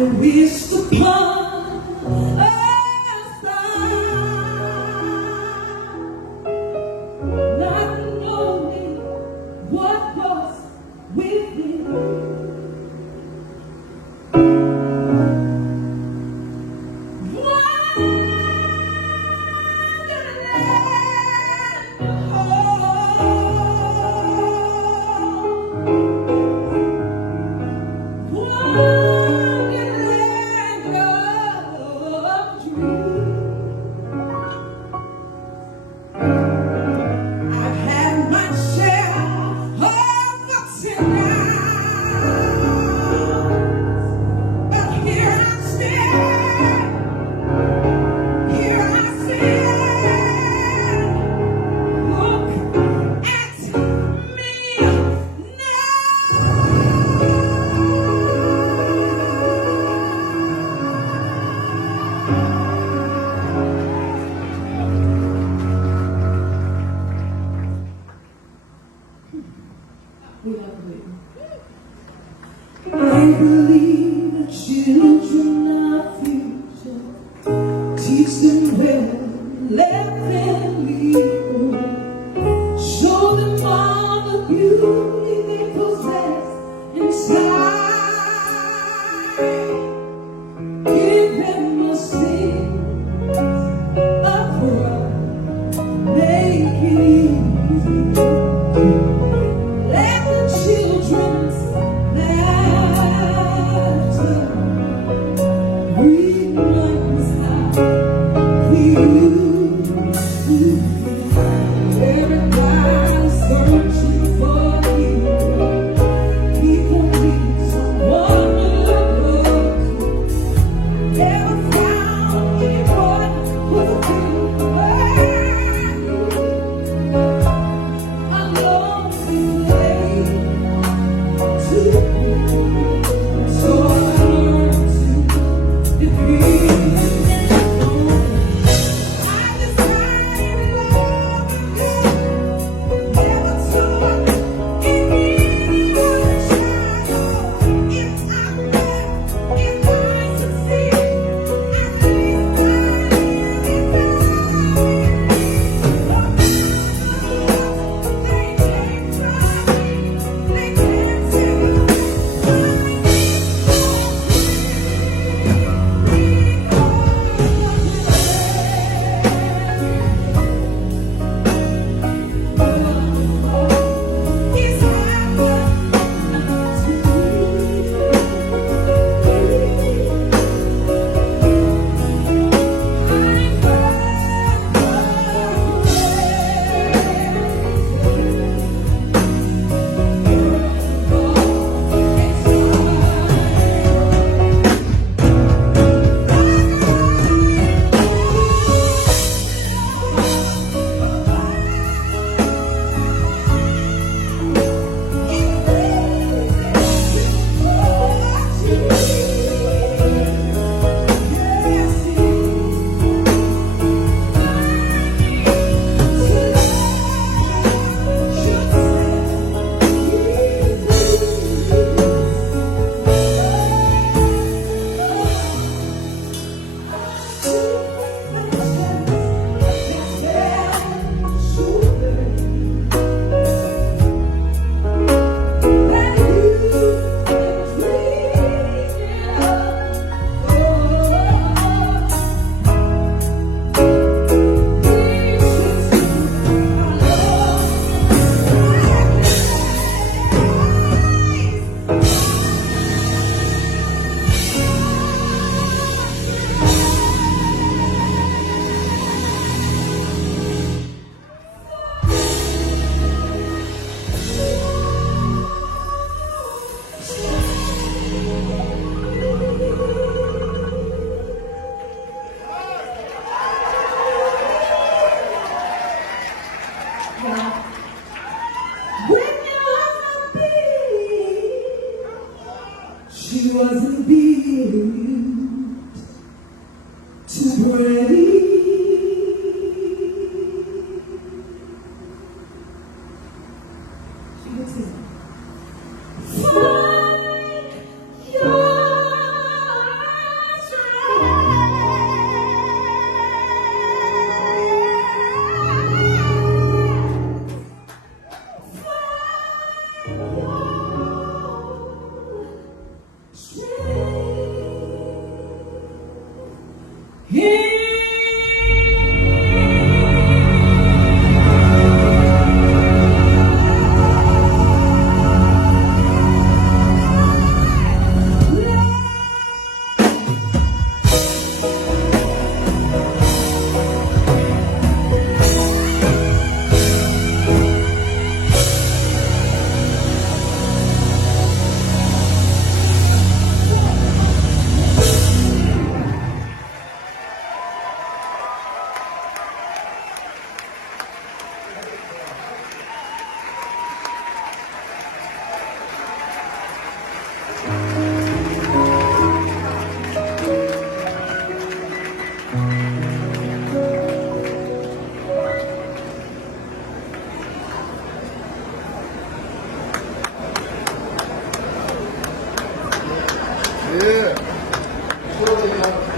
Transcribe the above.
wished upon a star, not knowing what was within. I believe the children are future. Teach them well, let them lead. Show them all the beauty they possess inside. Give them a sing, a prayer, make it easy. Let the children's laughter remind us how we used to be. Everybody's searching for you. People need someone to love. Never found anyone who could find you. I love you, baby. So I learned to defeat. I decided to love you. Never thought it needed a shadow. If I fail, if I succeed, at least I she wasn't built to break. She was 예. 서로